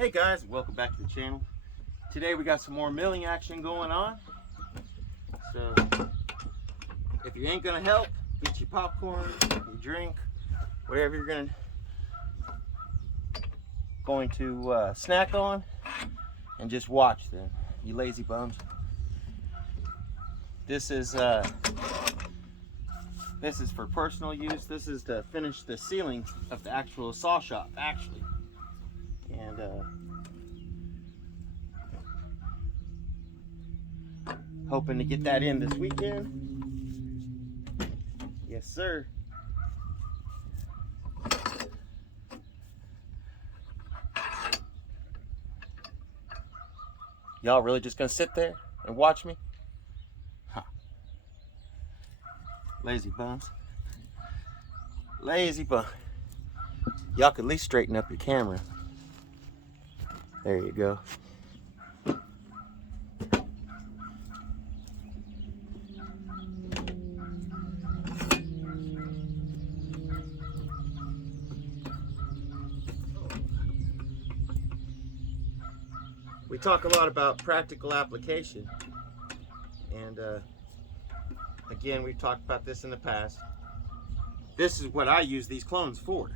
Hey guys, welcome back to the channel. Today we got some more milling action going on. So if you ain't gonna help, get your popcorn, your drink, whatever you're going to snack on, and just watch them, you lazy bums. This is for personal use. This is to finish the ceiling of the actual saw shop, actually. And hoping to get that in this weekend. Yes, sir. Y'all really just gonna sit there and watch me? Huh. Lazy bums. Lazy bum. Y'all could at least straighten up your camera. There you go. We talk a lot about practical application, and again, we've talked about this in the past. This is what I use these clones for.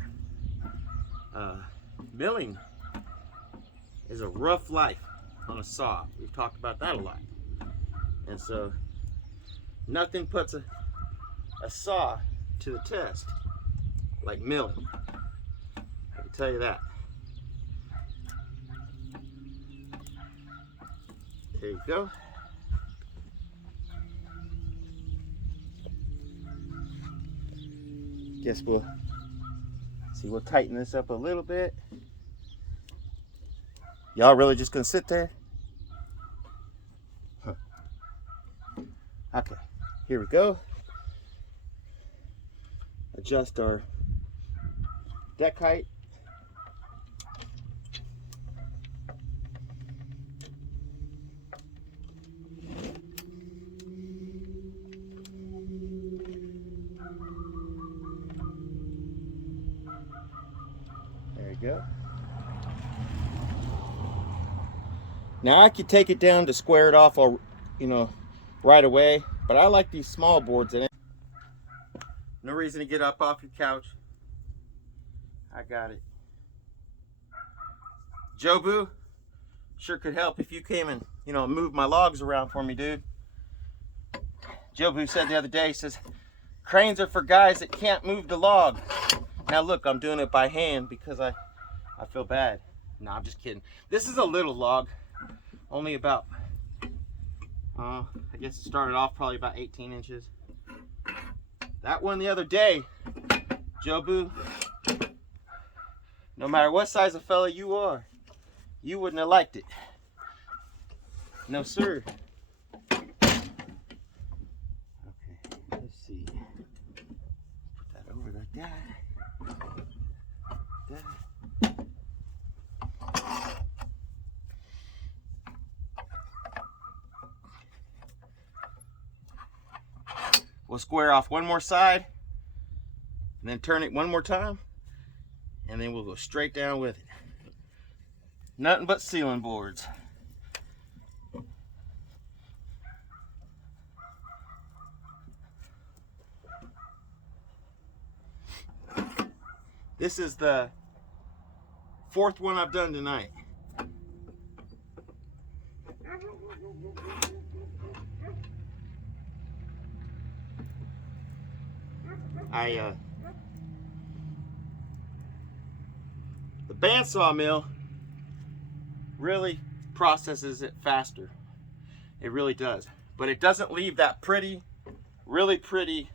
Milling is a rough life on a saw. We've talked about that a lot. And so nothing puts a saw to the test like milling. I can tell you that. There you go. Guess we'll tighten this up a little bit. Y'all really just gonna sit there? Huh. Okay, here we go. Adjust our deck height. There you go. Now I could take it down to square it off, right away, but I like these small boards in it. No reason to get up off your couch. I got it. Jobu, sure could help if you came and, moved my logs around for me, dude. Jobu said the other day, he says, cranes are for guys that can't move the log. Now look, I'm doing it by hand because I feel bad. No, I'm just kidding. This is a little log. Only about, I guess it started off probably about 18 inches. That one the other day, Jobu, no matter what size of fella you are, you wouldn't have liked it. No, sir. Okay, let's see. Put that over like that. We'll square off one more side and then turn it one more time, and then we'll go straight down with it. Nothing but ceiling boards. This is the fourth one I've done tonight. The bandsaw mill really processes it faster. It really does. But it doesn't leave that pretty, really pretty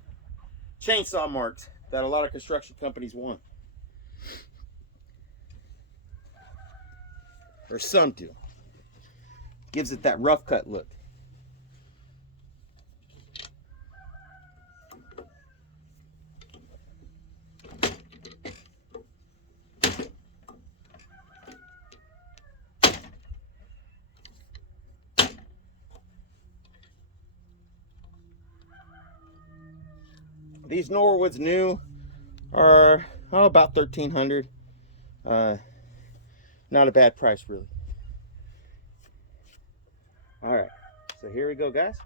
chainsaw marks that a lot of construction companies want. Or some do. Gives it that rough cut look. These Norwoods new are about 1,300. Not a bad price, really. All right, so here we go, guys.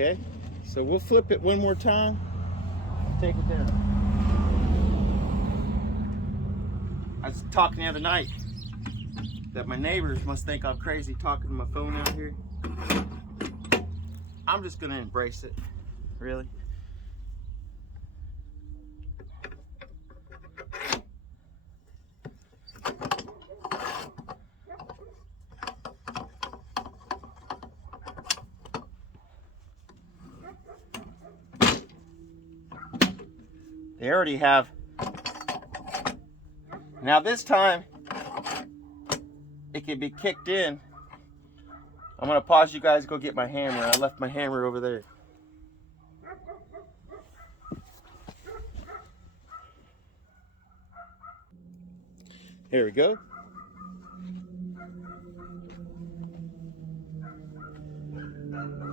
Okay, so we'll flip it one more time. Take it down. I was talking the other night that my neighbors must think I'm crazy talking to my phone out here. I'm just gonna embrace it, really. They already have. Now this time, it can be kicked in. I'm gonna pause you guys, go get my hammer. I left my hammer over there. Here we go.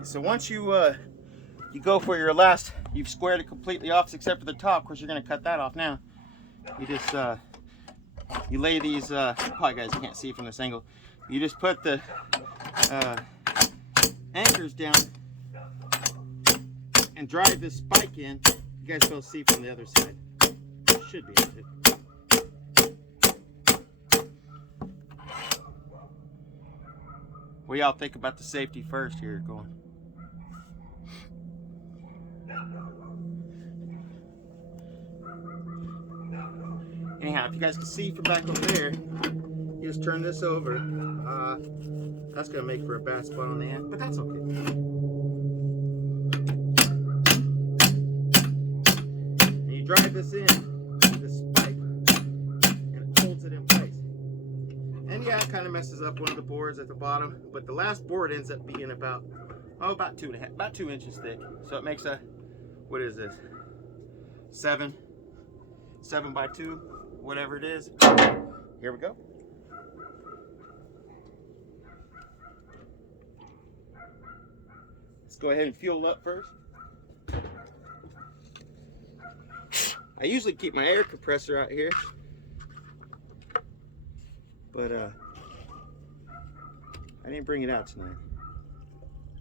So once you go for your last, you've squared it completely off except for the top. Of course, you're going to cut that off now. You just you lay these. Probably guys can't see from this angle. You just put the anchors down and drive this spike in. You guys will see from the other side. Should be able to. What y'all think about the safety first here going? Anyhow, if you guys can see from back over there, you just turn this over. That's going to make for a bad spot on the end, but that's okay. And you drive this in with this spike, and it holds it in place. And yeah, it kind of messes up one of the boards at the bottom, but the last board ends up being about 2 inches thick. So it makes a, what is this? 7 by 2, whatever it is. Here we go. Let's go ahead and fuel up first. I usually keep my air compressor out here, but I didn't bring it out tonight.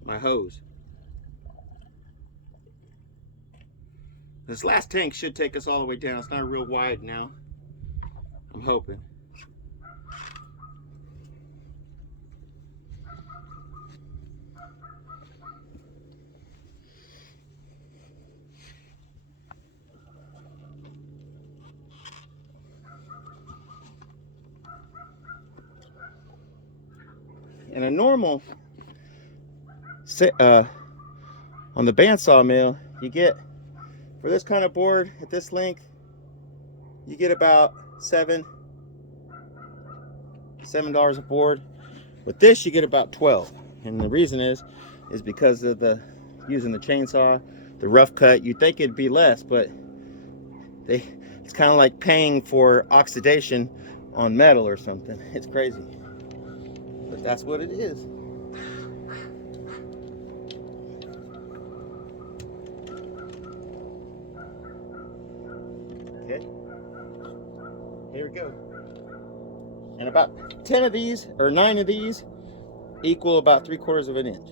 My hose. This last tank should take us all the way down. It's not real wide now. I'm hoping. In a normal on the bandsaw mill, you get, for this kind of board at this length, you get about $7 a board. With this, you get about 12. And the reason is because of the using the chainsaw, the rough cut. You'd think it'd be less, but it's kind of like paying for oxidation on metal or something. It's crazy, but that's what it is. Okay, here we go. And about 10 of these, or 9 of these, equal about 3/4 of an inch.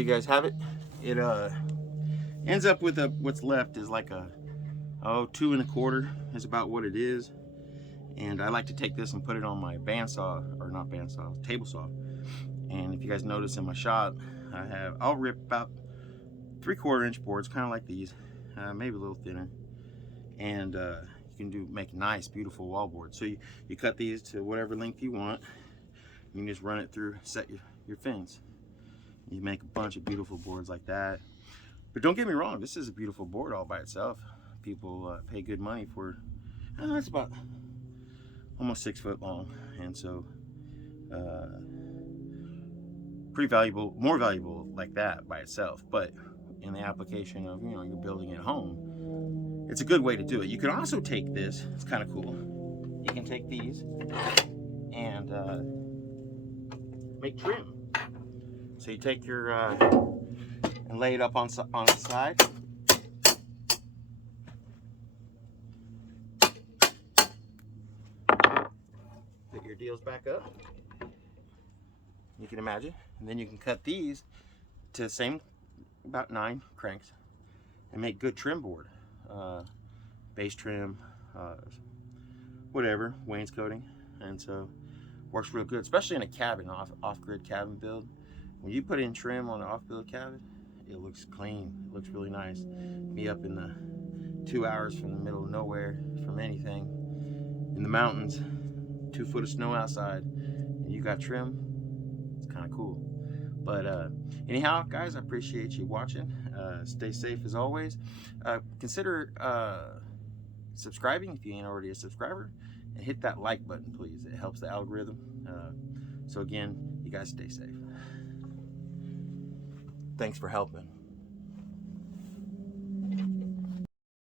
you guys have it. It ends up with what's left is like a 2 1/4 is about what it is. And I like to take this and put it on my bandsaw, or not bandsaw, table saw. And if you guys notice in my shop, I'll rip about 3/4 inch boards, kind of like these, maybe a little thinner. And you can make nice, beautiful wall boards. So you cut these to whatever length you want. You can just run it through, set your fence. You make a bunch of beautiful boards like that. But don't get me wrong, this is a beautiful board all by itself. People pay good money for, it's about almost 6 foot long. And so pretty valuable, more valuable like that by itself. But in the application of, you're building at home, it's a good way to do it. You can also take this, it's kind of cool. You can take these and make trim. So you take your and lay it up on the side. Put your deals back up. You can imagine, and then you can cut these to the same, about 9 cranks, and make good trim board, base trim, whatever, wainscoting. And so works real good, especially in a cabin, off-grid cabin build. When you put in trim on an off-build cabin, it looks clean. It looks really nice. Me up in the 2 hours from the middle of nowhere, from anything, in the mountains, 2 foot of snow outside, and you got trim. It's kind of cool. But anyhow, guys, I appreciate you watching. Stay safe as always. Consider subscribing if you ain't already a subscriber, and hit that like button, please. It helps the algorithm. So again, you guys stay safe. Thanks for helping.